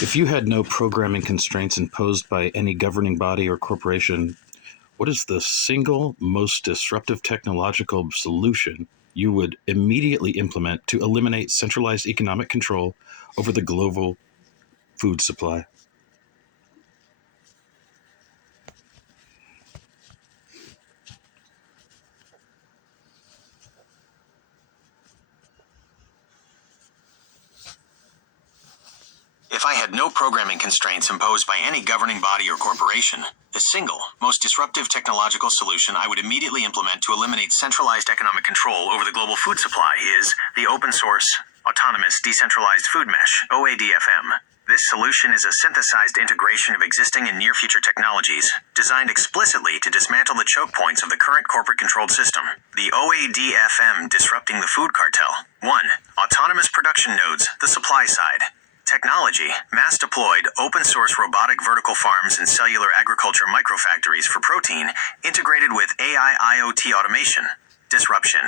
If you had no programming constraints imposed by any governing body or corporation, what is the single most disruptive technological solution you would immediately implement to eliminate centralized economic control over the global food supply? If I had no programming constraints imposed by any governing body or corporation, the single, most disruptive technological solution I would immediately implement to eliminate centralized economic control over the global food supply is the open source, autonomous, decentralized food mesh, OADFM. This solution is a synthesized integration of existing and near-future technologies, designed explicitly to dismantle the choke points of the current corporate-controlled system. The OADFM disrupting the food cartel. 1. Autonomous production nodes, the supply side. Technology, mass-deployed, open-source robotic vertical farms and cellular agriculture microfactories for protein, integrated with AI IoT automation. Disruption.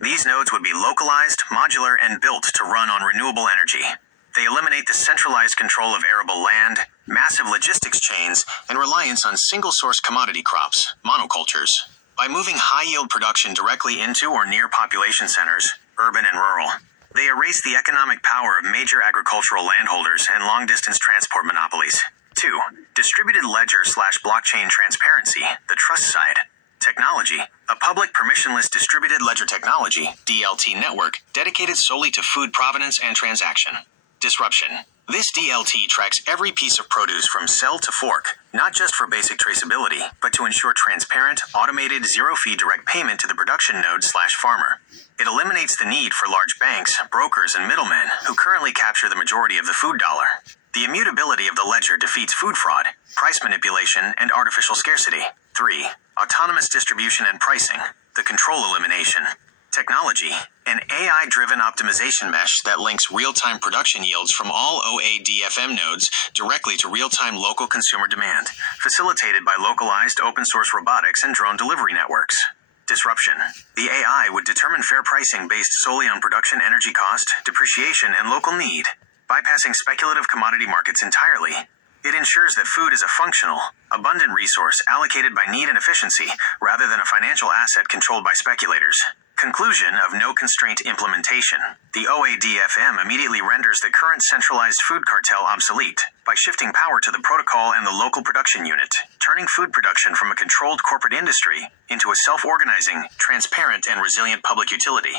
These nodes would be localized, modular, and built to run on renewable energy. They eliminate the centralized control of arable land, massive logistics chains, and reliance on single-source commodity crops, monocultures. By moving high-yield production directly into or near population centers, urban and rural, they erase the economic power of major agricultural landholders and long-distance transport monopolies. 2. Distributed ledger/blockchain transparency, the trust side. Technology, a public permissionless distributed ledger technology, DLT network, dedicated solely to food provenance and transaction. Disruption. This DLT tracks every piece of produce from cell to fork, not just for basic traceability, but to ensure transparent, automated, zero-fee direct payment to the production node/farmer. It eliminates the need for large banks, brokers, and middlemen who currently capture the majority of the food dollar. The immutability of the ledger defeats food fraud, price manipulation, and artificial scarcity. 3. Autonomous distribution and pricing, the control elimination. Technology, an AI-driven optimization mesh that links real-time production yields from all OADFM nodes directly to real-time local consumer demand, facilitated by localized open-source robotics and drone delivery networks. Disruption. The AI would determine fair pricing based solely on production energy cost, depreciation, and local need, bypassing speculative commodity markets entirely. It ensures that food is a functional, abundant resource allocated by need and efficiency, rather than a financial asset controlled by speculators. Conclusion of no constraint implementation. The OADFM immediately renders the current centralized food cartel obsolete by shifting power to the protocol and the local production unit, turning food production from a controlled corporate industry into a self-organizing, transparent, and resilient public utility.